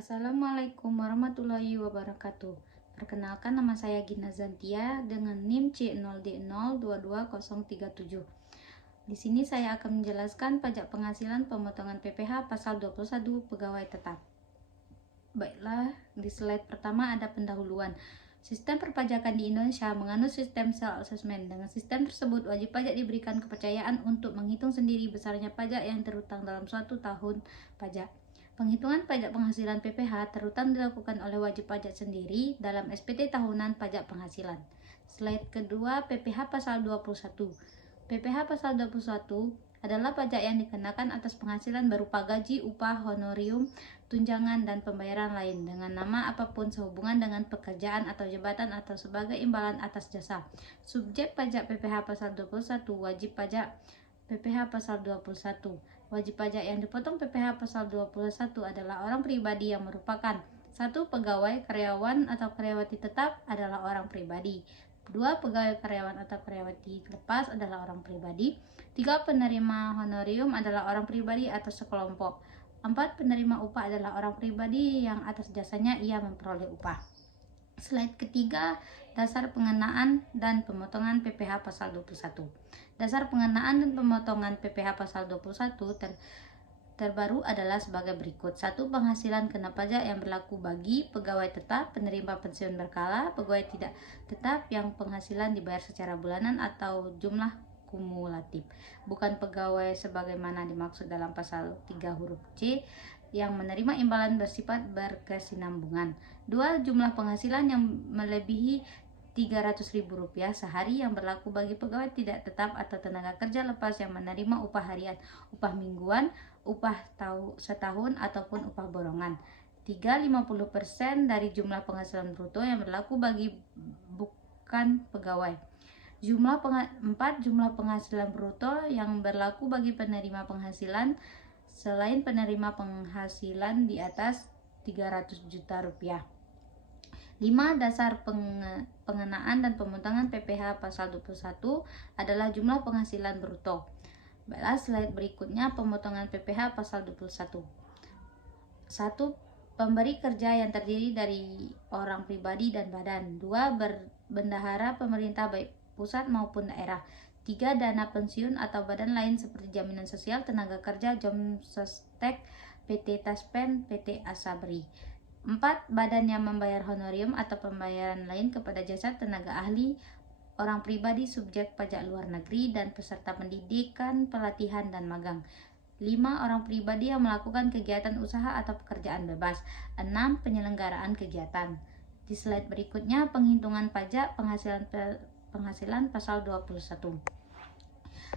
Assalamualaikum warahmatullahi wabarakatuh. Perkenalkan, nama saya Gina Zantia dengan NIM C0D0222037. Di sini saya akan menjelaskan pajak penghasilan pemotongan PPh pasal 21 pegawai tetap. Baiklah, di slide pertama ada pendahuluan. Sistem perpajakan di Indonesia menganut sistem self-assessment. Dengan sistem tersebut, wajib pajak diberikan kepercayaan untuk menghitung sendiri besarnya pajak yang terhutang dalam suatu tahun pajak. Penghitungan pajak penghasilan PPh terutama dilakukan oleh wajib pajak sendiri dalam SPT tahunan pajak penghasilan. Slide kedua, PPh pasal 21. PPh pasal 21 adalah pajak yang dikenakan atas penghasilan berupa gaji, upah, honorium, tunjangan, dan pembayaran lain dengan nama apapun sehubungan dengan pekerjaan atau jabatan atau sebagai imbalan atas jasa. Subjek pajak PPh pasal 21 wajib pajak PPh pasal 21. Wajib pajak yang dipotong PPh pasal 21 adalah orang pribadi yang merupakan: 1. Pegawai, karyawan, atau karyawati tetap adalah orang pribadi. 2. Pegawai, karyawan, atau karyawati lepas adalah orang pribadi. 3. Penerima honorium adalah orang pribadi atau sekelompok. 4. Penerima upah adalah orang pribadi yang atas jasanya ia memperoleh upah. Slide ketiga, dasar pengenaan dan pemotongan PPh pasal 21. Dasar pengenaan dan pemotongan PPh pasal 21 terbaru adalah sebagai berikut. 1. Penghasilan kena pajak yang berlaku bagi pegawai tetap, penerima pensiun berkala, pegawai tidak tetap yang penghasilan dibayar secara bulanan atau jumlah kumulatif, bukan pegawai sebagaimana dimaksud dalam pasal 3 huruf C yang menerima imbalan bersifat berkesinambungan. 2. Jumlah penghasilan yang melebihi Rp300.000 sehari yang berlaku bagi pegawai tidak tetap atau tenaga kerja lepas yang menerima upah harian, upah mingguan, upah setahun, ataupun upah borongan. 3. 50% dari jumlah penghasilan bruto yang berlaku bagi bukan pegawai. 4. Jumlah penghasilan bruto yang berlaku bagi penerima penghasilan selain penerima penghasilan di atas Rp300 juta. 5. Dasar pengenaan dan pemotongan PPh pasal 21 adalah jumlah penghasilan bruto. Baiklah, slide berikutnya pemotongan PPh pasal 21. 1. Pemberi kerja yang terdiri dari orang pribadi dan badan. 2. Bendahara pemerintah baik pusat maupun daerah. 3. Dana pensiun atau badan lain seperti jaminan sosial, tenaga kerja, Jomsostek, PT Taspen, PT Asabri. 4. Badan yang membayar honorium atau pembayaran lain kepada jasa tenaga ahli, orang pribadi, subjek pajak luar negeri, dan peserta pendidikan, pelatihan, dan magang. 5. Orang pribadi yang melakukan kegiatan usaha atau pekerjaan bebas. 6. Penyelenggaraan kegiatan. Di slide berikutnya penghitungan pajak penghasilan pasal 21.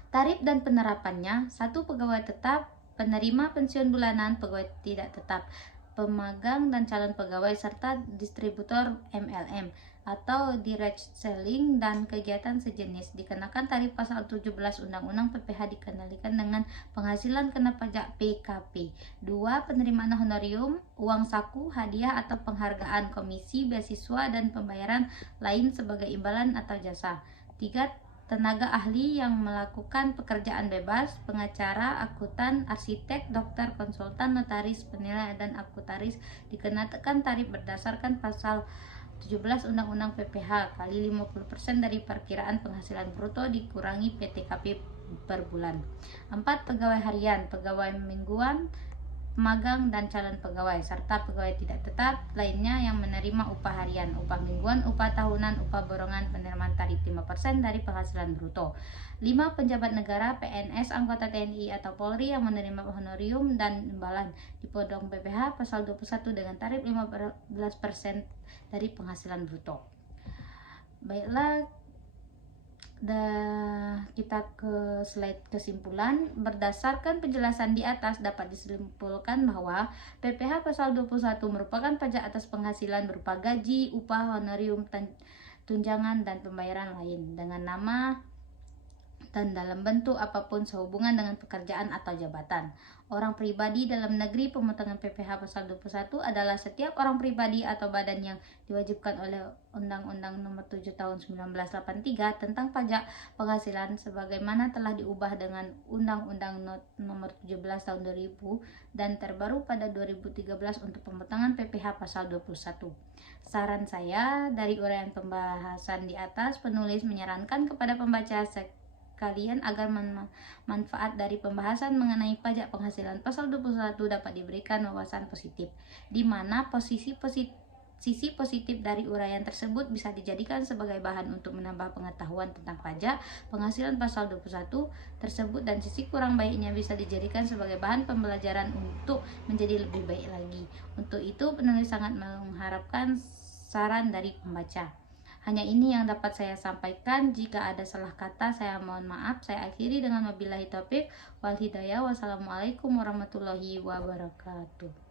Tarif dan penerapannya. 1. Pegawai tetap, penerima pensiun bulanan, pegawai tidak tetap, pemagang dan calon pegawai, serta distributor MLM atau direct selling dan kegiatan sejenis dikenakan tarif pasal 17 Undang-Undang PPh dikendalikan dengan penghasilan kena pajak PKP. 2. Penerimaan honorium, uang saku, hadiah atau penghargaan, komisi, beasiswa, dan pembayaran lain sebagai imbalan atau jasa. 3. Tenaga ahli yang melakukan pekerjaan bebas, pengacara, akuntan, arsitek, dokter, konsultan, notaris, penilai, dan akutaris dikenakan tarif berdasarkan pasal 17 Undang-Undang PPh kali 50% dari perkiraan penghasilan bruto dikurangi PTKP per bulan. 4. Pegawai harian, pegawai mingguan, magang, dan calon pegawai, serta pegawai tidak tetap lainnya yang menerima upah harian, upah mingguan, upah tahunan, upah borongan, penerimaan tarif 5% dari penghasilan bruto. 5. Penjabat negara, PNS, anggota TNI atau Polri yang menerima honorium dan imbalan dipotong PPh pasal 21 dengan tarif 15% dari penghasilan bruto. Baiklah, kita ke slide kesimpulan. Berdasarkan penjelasan di atas dapat disimpulkan bahwa PPh pasal 21 merupakan pajak atas penghasilan berupa gaji, upah, honorium, tunjangan, dan pembayaran lain dengan nama dan dalam bentuk apapun sehubungan dengan pekerjaan atau jabatan. Orang pribadi dalam negeri, pemotongan PPh pasal 21 adalah setiap orang pribadi atau badan yang diwajibkan oleh Undang-Undang Nomor 7 Tahun 1983 tentang pajak penghasilan sebagaimana telah diubah dengan Undang-Undang Nomor 17 Tahun 2000 dan terbaru pada 2013 untuk pemotongan PPh pasal 21. Saran saya dari uraian pembahasan di atas, penulis menyarankan kepada pembaca kalian agar manfaat dari pembahasan mengenai pajak penghasilan pasal 21 dapat diberikan wawasan positif, di mana sisi positif dari uraian tersebut bisa dijadikan sebagai bahan untuk menambah pengetahuan tentang pajak penghasilan pasal 21 tersebut, dan sisi kurang baiknya bisa dijadikan sebagai bahan pembelajaran untuk menjadi lebih baik lagi. Untuk itu, penulis sangat mengharapkan saran dari pembaca. Hanya ini yang dapat saya sampaikan. Jika ada salah kata, saya mohon maaf. Saya akhiri dengan wabillahi taufik wal hidayah. Wassalamualaikum warahmatullahi wabarakatuh.